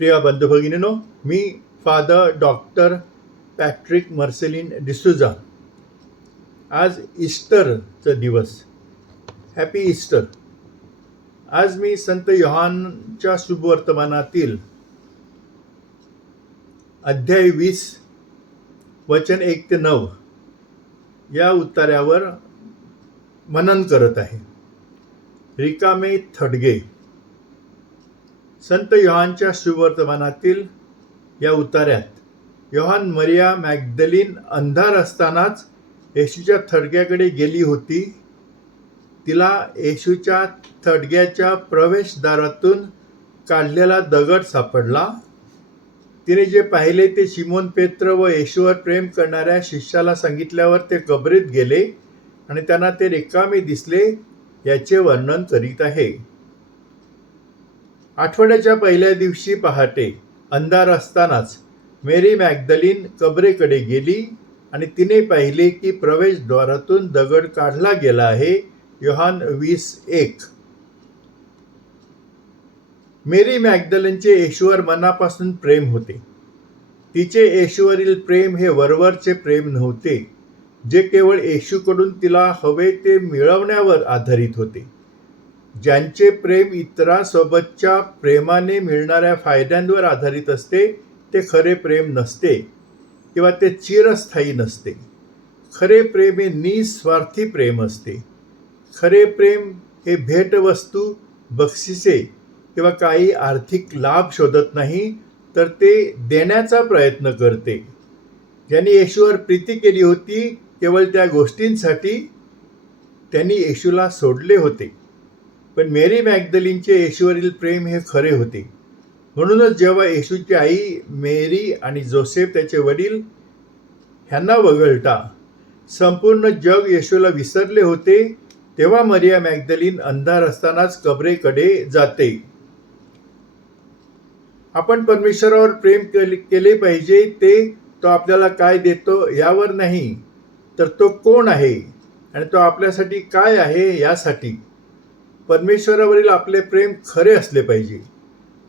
प्रिय बंधू भगिनीनो, मी father doctor Patrick Marcelin D'Souza. आज ईस्टरचा दिवस. Happy Easter. आज मी संत योहानच्या शुभवर्तमानातील अध्याय 20 वचन 1 ते 9 या उत्तरावर मनन करत आहे. रिकामे थडगे. संत योहानच्या शुभवर्तमानातील या उतार्यात योहान मरिया मॅग्दलीन अंधार असतानाच येशूच्या थडग्याकडे गेली होती. तिला येशूच्या थडग्याच्या प्रवेशद्वारातून काढलेला दगड सापडला. तिने जे पाहिले ते शिमोन पेत्र व येशूवर प्रेम करणाऱ्या शिष्याला सांगितल्यावर ते कबरीत गेले आणि त्यांना ते रिकामे दिसले याचे वर्णन करीत आहे. आठवड्याच्या पहिल्या दिवशी पहाटे अंधार असतानाच मेरी मॅग्दलीन कबरेकडे गेली आणि तिने पाहिले की प्रवेशद्वारातून दगड काढला गेला आहे. योहान 20:1. मेरी मॅग्दलीनचे येशूवर मनापासून प्रेम होते. तिचे येशूवरील प्रेम हे वरवरचे प्रेम नव्हते, जे केवळ येशूकडून तिला हवे ते मिळवण्यावर आधारित होते. ज्यांचे प्रेम इतरांसोबतच्या प्रेमाने मिळणाऱ्या फायद्यांवर आधारित असते ते खरे प्रेम नसते किंवा ते चिरस्थायी नसते. खरे प्रेम हे निस्वार्थी प्रेम असते. खरे प्रेम हे भेटवस्तू, बक्षिसे किंवा काही आर्थिक लाभ शोधत नाही, तर ते देण्याचा प्रयत्न करते. ज्यांनी येशूवर प्रीती केली होती केवळ त्या गोष्टींसाठी त्यांनी येशूला सोडले होते. पण मेरी मॅग्दलीनचे येशूवरील प्रेम हे खरे होते. म्हणूनच जेव्हा येशूची आई मेरी आणि जोसेफ त्याचे वडील ह्यांना वगळता संपूर्ण जग येशूला विसरले होते, तेव्हा मरिया मॅग्दलीन अंधार असतानाच कबरेकडे जाते. आपण परमेश्वरावर प्रेम केले पाहिजे, ते तो आपल्याला काय देतो यावर नाही, तर तो कोण आहे आणि तो आपल्यासाठी काय आहे यासाठी. परमेश्वरावरील आपले प्रेम खरे असले पाहिजे.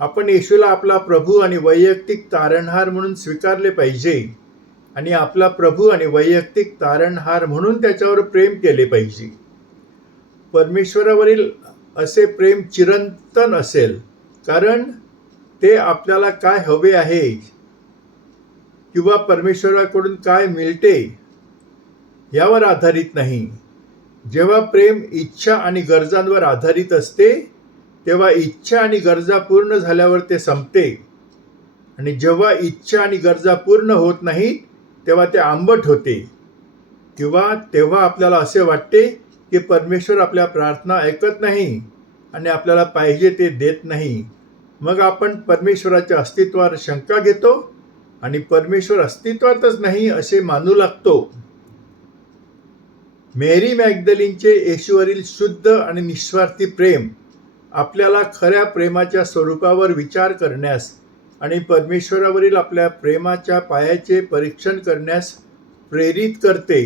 आपण येशूला आपला प्रभू आणि वैयक्तिक तारणहार म्हणून स्वीकारले पाहिजे आणि आपला प्रभू आणि वैयक्तिक तारणहार म्हणून त्याच्यावर प्रेम केले पाहिजे. परमेश्वरावरील असे प्रेम चिरंतन असेल, कारण ते आपल्याला काय हवे आहे किंवा परमेश्वराकडून काय मिळते यावर आधारित नाही. जेव्हा प्रेम इच्छा आणि गरजांवर आधारित असते, तेव्हा इच्छा आणि गरजा पूर्ण झाल्यावर ते संपते. आणि जेव्हा इच्छा आणि गरजा पूर्ण होत नाहीत, तेव्हा ते आंबट होते किंवा तेव्हा आपल्याला असे वाटते की परमेश्वर आपल्या प्रार्थना ऐकत नाही आणि आपल्याला पाहिजे ते देत नाही. मग आपण परमेश्वराच्या अस्तित्वावर शंका घेतो आणि परमेश्वर अस्तित्वातच नाही असे मानू लागतो. मेरी मॅग्दलीनचे येशूवरील शुद्ध आणि निस्वार्थी प्रेम आपल्याला खऱ्या प्रेमाच्या स्वरूपावर विचार करण्यास आणि परमेश्वरावरील आपल्या प्रेमाच्या पायाचे परीक्षण करण्यास प्रेरित करते.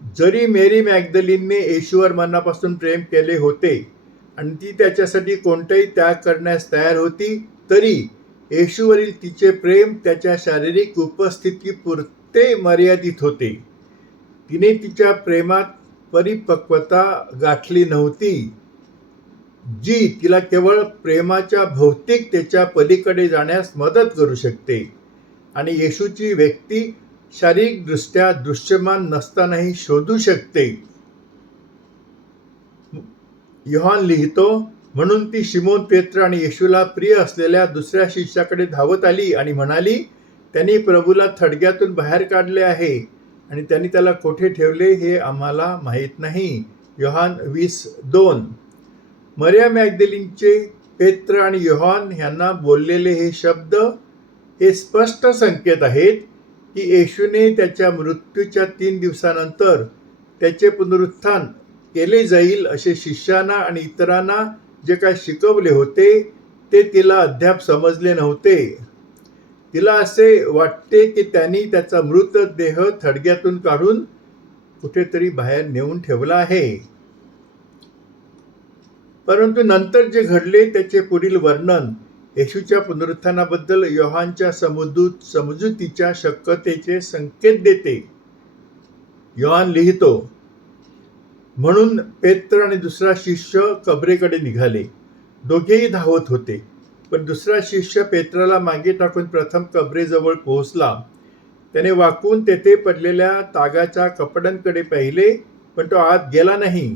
जरी मेरी मॅग्दलीनने येशूवर मनापासून प्रेम केले होते आणि ती त्याच्यासाठी कोणताही त्याग करण्यास तयार होती, तरी येशूवरील तिचे प्रेम त्याच्या शारीरिक उपस्थितीपुरते मर्यादित होते. तिने तिच्या प्रेमात परिपक्वता गाठली नव्हती, जी तिला केवळ प्रेमाच्या भौतिकतेच्या पलीकडे जाण्यास मदत करू शकते. आणि येशूची व्यक्ती शारीरिकदृष्ट्या दृश्यमान नसतानाही शोधू शकते. योहान लिहितो, म्हणून ती शिमोन पेत्र आणि येशूला प्रिय असलेल्या दुसऱ्या शिष्याकडे धावत आली आणि म्हणाली, त्यांनी प्रभूला थडग्यातून बाहेर काढले आहे आणि त्यांनी त्याला कोठे ठेवले हे आम्हाला माहीत नाही. योहान 20:2. मरिया मॅग्दलीनचे पेत्र आणि योहान ह्यांना बोललेले हे शब्द हे स्पष्ट संकेत आहेत की येशूने त्याच्या मृत्यूच्या 3 दिवसानंतर त्याचे पुनरुत्थान केले जाईल असे शिष्यांना आणि इतरांना जे काय शिकवले होते ते तिला अद्याप समजले नव्हते. तिला असे वाटते की त्यांनी त्याचा मृतदेह थडग्यातून काढून कुठेतरी बाहेर नेऊन ठेवला आहे. परंतु नंतर जे घडले त्याचे पुढील वर्णन येशूच्या पुनरुत्थानाबद्दल योहानच्या समजुतीच्या शक्यतेचे संकेत देते. योहान लिहितो, म्हणून पेत्र आणि दुसरा शिष्य कबरेकडे निघाले. दोघेही धावत होते, पण दुसरा शिष्य पेत्राला मागे टाकून प्रथम कबरेजवळ पोहोचला. त्याने वाकून तेथे पडलेल्या तागाच्या कपड्यांकडे पाहिले, पण तो आत गेला नाही.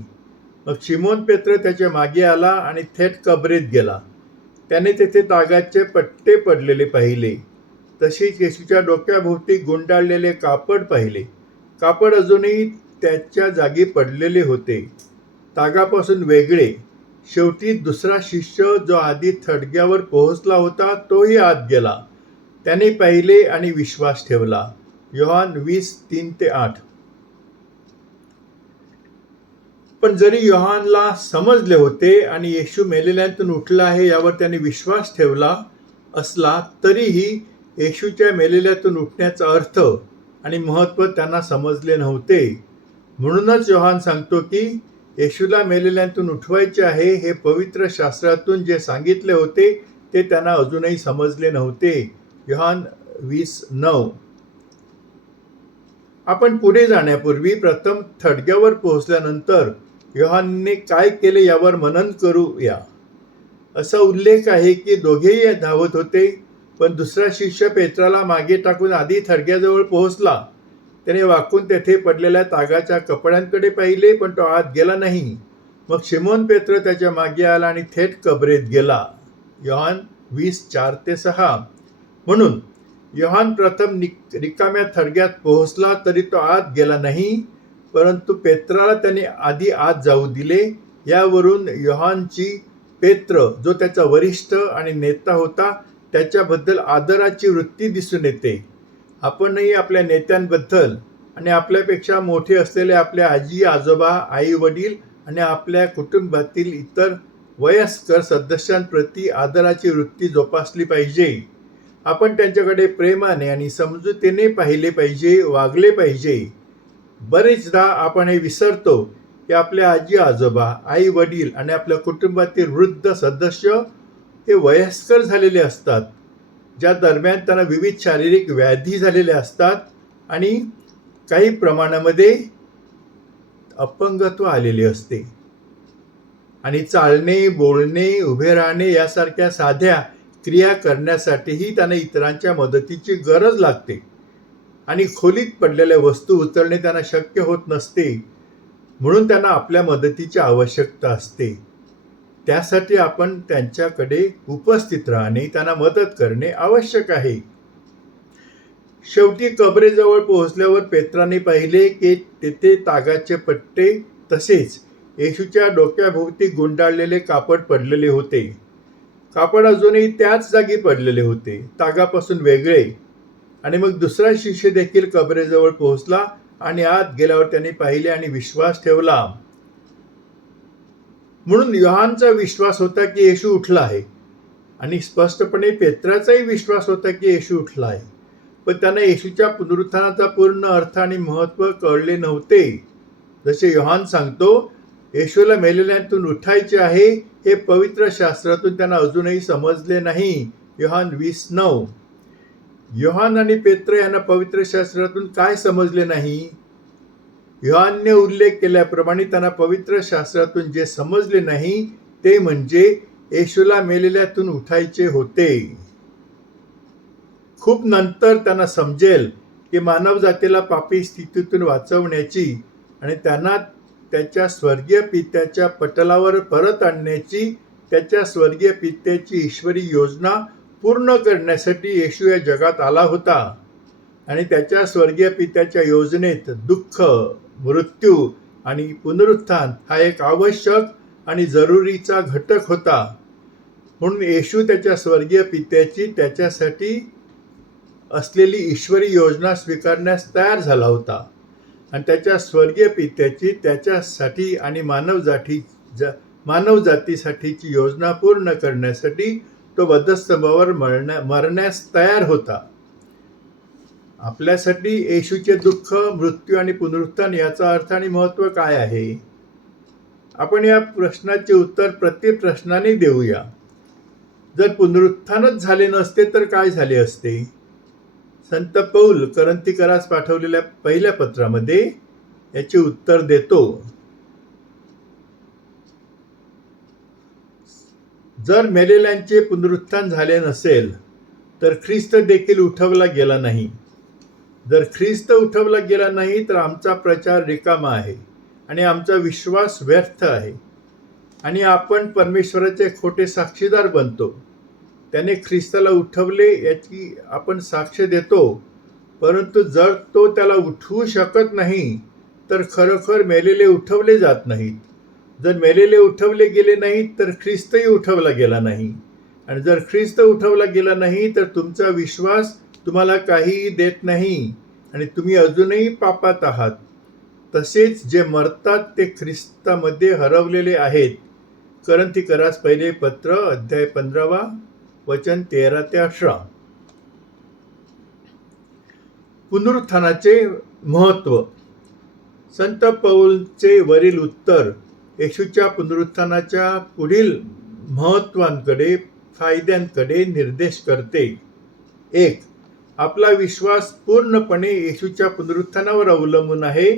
मग शिमोन पेत्र त्याच्या मागे आला आणि थेट कबरेत गेला. त्याने तेथे तागाचे पट्टे पडलेले पाहिले. तसेच येशूच्या डोक्याभोवती गुंडाळलेले कापड पाहिले. कापड अजूनही त्याच्या जागी पडलेले होते, तागापासून वेगळे. शेवटी दुसरा शिष्य जो आधी थडग्यावर पोहोचला होता तोही आत गेला. त्याने पाहिले आणि विश्वास ठेवला. योहान 20:3-8. पण जरी योहानला समजले होते आणि येशू मेलेल्यांतून उठला आहे यावर त्याने विश्वास ठेवला असला, तरीही येशूच्या मेलेल्यातून उठण्याचा अर्थ आणि महत्त्व त्यांना समजले नव्हते. म्हणूनच योहान सांगतो की येशूला मेलेल्यांतून उठवायचे आहे हे पवित्र शास्त्रातून जे सांगितले होते ते त्यांना अजूनही समजले नव्हते. योहान 20:9. आपण पुढे जाण्यापूर्वी प्रथम थडग्यावर पोहोचल्यानंतर योहानने काय केले यावर मनन करूया. असा उल्लेख आहे की दोघेही धावत होते, पण दुसरा शिष्य पेत्राला मागे टाकून आधी थडग्याजवळ पोहोचला. त्याने वाकून तेथे पडलेल्या तागाच्या कपड्यांकडे पाहिले, पण तो आत गेला नाही. मग शिमोन पेत्र त्याच्या मागे आला आणि थेट कबरेत गेला. योहान 20:4-6. म्हणून योहान प्रथम रिकाम्या थडग्यात पोहोचला तरी तो आत गेला नाही, परंतु पेत्राला त्याने आधी आत जाऊ दिले. यावरून योहानची पेत्र, जो त्याचा वरिष्ठ आणि नेता होता, त्याच्याबद्दल आदराची वृत्ती दिसून येते. आपणही आपल्या नेत्यांबद्दल आणि आपल्यापेक्षा मोठे असलेले आपल्या आजी आजोबा, आई वडील आणि आपल्या कुटुंबातील इतर वयस्कर सदस्यांप्रती आदराची वृत्ती जोपासली पाहिजे. आपण त्यांच्याकडे प्रेमाने आणि समजुतीने पाहिले पाहिजे, वागले पाहिजे. बरेचदा आपण हे विसरतो की आपल्या आजी आजोबा, आई वडील आणि आपल्या कुटुंबातील वृद्ध सदस्य हे वयस्कर झालेले असतात, ज्या दरम्यान त्यांना विविध शारीरिक व्याधी झालेल्या असतात आणि काही प्रमाणामध्ये अपंगत्व आलेले असते. आणि चालणे, बोलणे, उभे राहणे यासारख्या साध्या क्रिया करण्यासाठीही त्यांना इतरांच्या मदतीची गरज लागते. आणि खोलीत पडलेल्या वस्तू उचलणे त्यांना शक्य होत नसते, म्हणून त्यांना आपल्या मदतीची आवश्यकता असते. त्यासाठी आपण त्यांच्याकडे उपस्थित राहणे, त्यांना मदत करणे आवश्यक आहे. शेवटी कबरेजवळ पोहोचल्यावर पेत्राने पाहिले की तेथे तागाचे पट्टे तसेच येशूच्या डोक्याभोवती गुंडाळलेले कापड पडलेले होते. कापड अजूनही त्याच जागी पडलेले होते, तागापासून वेगळे. आणि मग दुसरा शिष्य देखील कबरेजवळ पोहोचला आणि आत गेल्यावर त्याने पाहिले आणि विश्वास ठेवला. म्हणून योहानचा विश्वास होता की येशू उठला आहे आणि स्पष्टपणे पेत्राचाही विश्वास होता की येशू उठला आहे. पण त्यांना येशूच्या पुनरुत्थानाचा पूर्ण अर्थ आणि महत्त्व कळले नव्हते. जसे योहान सांगतो, येशूला मेलेल्यांतून उठायचे आहे हे पवित्र शास्त्रातून त्यांना अजूनही समजले नाही. योहान 20:9. योहान आणि पेत्र यांना पवित्र शास्त्रातून काय समजले नाही? योहानने उल्लेख केल्याप्रमाणे त्यांना पवित्र शास्त्रातून जे समजले नाही ते म्हणजे येशूला मेलेल्यातून उठायचे होते. खूप नंतर त्यांना समजेल की मानव जातीला पापी स्थितीतून वाचवण्याची आणि त्यांना त्याच्या स्वर्गीय पित्याच्या पटलावर परत आणण्याची, त्याच्या स्वर्गीय पित्याची ईश्वरी योजना पूर्ण करण्यासाठी येशू या जगात आला होता. आणि त्याच्या स्वर्गीय पित्याच्या योजनेत दुःख, मृत्यू आणि पुनरुत्थान हा एक आवश्यक आणि जरुरीचा घटक होता. म्हणून येशू त्याच्या स्वर्गीय पित्याची त्याच्यासाठी असलेली ईश्वरी योजना स्वीकारण्यास तयार झाला होता. आणि त्याच्या स्वर्गीय पित्याची त्याच्यासाठी आणि मानव जातीसाठीची योजना पूर्ण करण्यासाठी तो वधस्तंभावर मरण्यास तयार होता. आपल्यासाठी येशूचे दुःख, मृत्यू आणि पुनरुत्थान याचा अर्थ आणि महत्त्व काय आहे? आपण या प्रश्नाचे उत्तर प्रत्येक प्रश्नाने देऊया. जर पुनरुत्थानच झाले नसते तर काय झाले असते? संत पौल करंथीकरास पाठवलेल्या पहिल्या पत्रामध्ये याचे उत्तर देतो. जर मेलेल्यांचे पुनरुत्थान झाले नसेल तर ख्रिस्त देखील उठवला गेला नाही. जर ख्रिस्त उठवला गेला नाही तर आमचा प्रचार रिकामा आहे आणि आमचा विश्वास व्यर्थ आहे आणि आपण परमेश्वराचे खोटे साक्षीदार बनतो. त्याने ख्रिस्ताला उठवले याची आपण साक्ष देतो, परंतु जर तो त्याला उठवू शकत नाही तर खरोखर मेलेले उठवले जात नाहीत. जर मेलेले उठवले गेले नाहीत तर ख्रिस्तही उठवला गेला नाही. आणि जर ख्रिस्त उठवला गेला नाही तर तुमचा विश्वास तुम्हाला काहीही देत नाही आणि तुम्ही अजूनही पापात आहात. तसेच जे मरतात ते ख्रिस्तामध्ये हरवलेले आहेत. करंथीकरास पहिले पत्र अध्याय 15 वचन 13 ते 18. पुनरुत्थानाचे महत्त्व. संत पौलचे वरील उत्तर येशूच्या पुनरुत्थानाच्या पुढील महत्त्वांकडे, फायद्यांकडे निर्देश करते. 1. आपला विश्वास पूर्णपणे येशूच्या पुनरुत्थानावर अवलंबून आहे,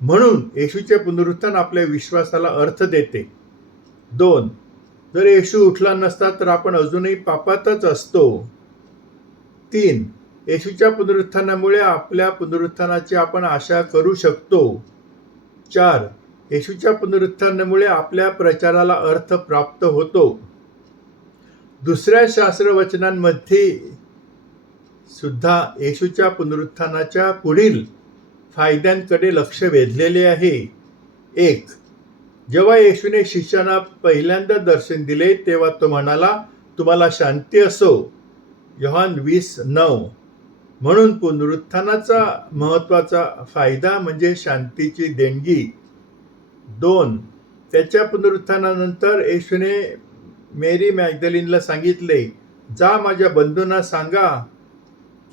म्हणून येशूचे पुनरुत्थान आपल्या विश्वासाला अर्थ देते. 2. जर येशू उठला नसता तर आपण अजूनही पापातच असतो. 3. येशूच्या पुनरुत्थानामुळे आपल्या पुनरुत्थानाची आपण आशा करू शकतो. 4. येशूच्या पुनरुत्थानामुळे आपल्या प्रचाराला अर्थ प्राप्त होतो. दुसऱ्या शास्त्रवचनांमध्ये सुद्धा येशूच्या पुनरुत्थानाच्या पुढील फायद्यांकडे लक्ष वेधलेले आहे. 1. जेव्हा येशूने शिष्यांना पहिल्यांदा दर्शन दिले तेव्हा तो म्हणाला, तुम्हाला शांती असो. योहान 20:9. म्हणून पुनरुत्थानाचा महत्त्वाचा फायदा म्हणजे शांतीची देणगी. 2. त्याच्या पुनरुत्थानानंतर येशूने मेरी मॅगदलीनला सांगितले, जा माझ्या बंधूंना सांगा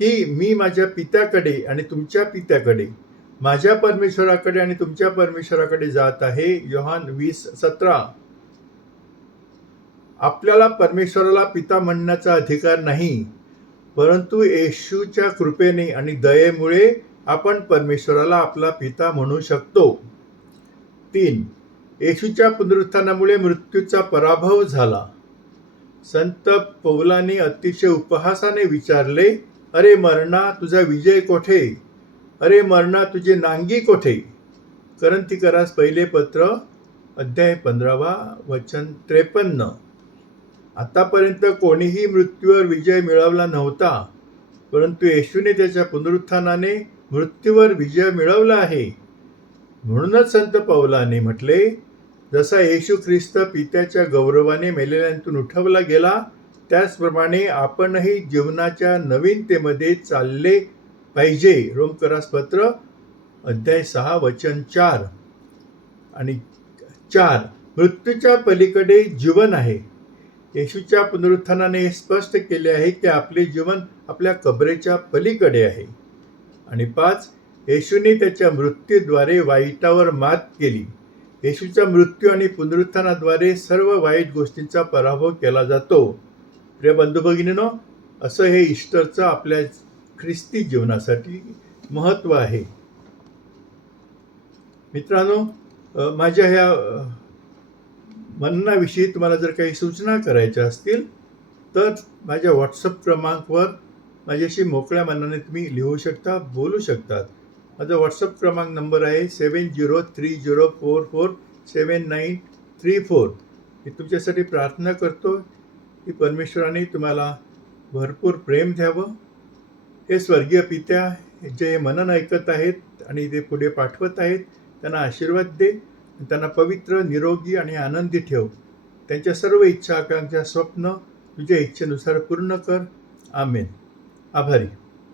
की मी माझ्या पित्याकडे आणि तुमच्या पित्याकडे, माझ्या परमेश्वराकडे आणि तुमच्या परमेश्वराकडे जात आहे. योहान 20:17. आपल्याला परमेश्वराला पिता म्हणण्याचा अधिकार नाही, परंतु येशूच्या कृपेने आणि दयेमुळे आपण परमेश्वराला आपला पिता म्हणू शकतो. 3. येशूच्या पुनरुत्थानामुळे मृत्यूचा पराभव झाला. संत पौलाने अतिशय उपहासाने विचारले, अरे मरणा, तुझा विजय कोठे? अरे मरणा, तुझे नांगी कोठे? करंथीकरास पहिले पत्र अध्याय 15 वचन 53. आतापर्यंत कोणीही मृत्यूवर विजय मिळवला नव्हता, परंतु येशूने त्याच्या पुनरुत्थानाने मृत्यूवर विजय मिळवला आहे. म्हणूनच संत पौलाने म्हटले, जसा येशू ख्रिस्त पित्याच्या गौरवाने मेलेल्यांतून उठवला गेला, त्याचप्रमाणे आपणही जीवनाच्या नवीनतेमध्ये चालले पाहिजे. रोमकरास पत्र अध्याय 6 वचन 4. आणि 4. मृत्यूच्या पलीकडे जीवन आहे. येशूच्या पुनरुत्थानाने हे स्पष्ट केले आहे की आपले जीवन आपल्या कबरेच्या पलीकडे आहे. आणि 5. येशूने त्याच्या मृत्यूद्वारे वाईटावर मात केली. येशूच्या मृत्यू आणि पुनरुत्थानाद्वारे सर्व वाईट गोष्टींचा पराभव केला जातो. प्रिय बंधू भगिनींनो, असं हे ईस्टरचं आपल्या ख्रिस्ती जीवनासाठी महत्त्व आहे. मित्रांनो, माझ्या ह्या मननाविषयी तुम्हाला जर काही सूचना करायच्या असतील तर माझ्या व्हॉट्सअप क्रमांकवर माझ्याशी मोकळ्या मनाने तुम्ही लिहू शकता, बोलू शकतात. माझा व्हॉट्सअप क्रमांक नंबर आहे 7030447934. मी तुमच्यासाठी प्रार्थना करतो की परमेश्वराने तुम्हाला भरपूर प्रेम द्यावं. हे स्वर्गीय पित्या जे मनन ऐकत आहेत आणि ते पुढे पाठवत आहेत, त्यांना आशीर्वाद दे, त्यांना पवित्र, निरोगी आणि आनंदी ठेव. त्यांच्या सर्व इच्छा, आकांक्षा, स्वप्न तुझ्या इच्छेनुसार पूर्ण कर. आमेन. आभारी.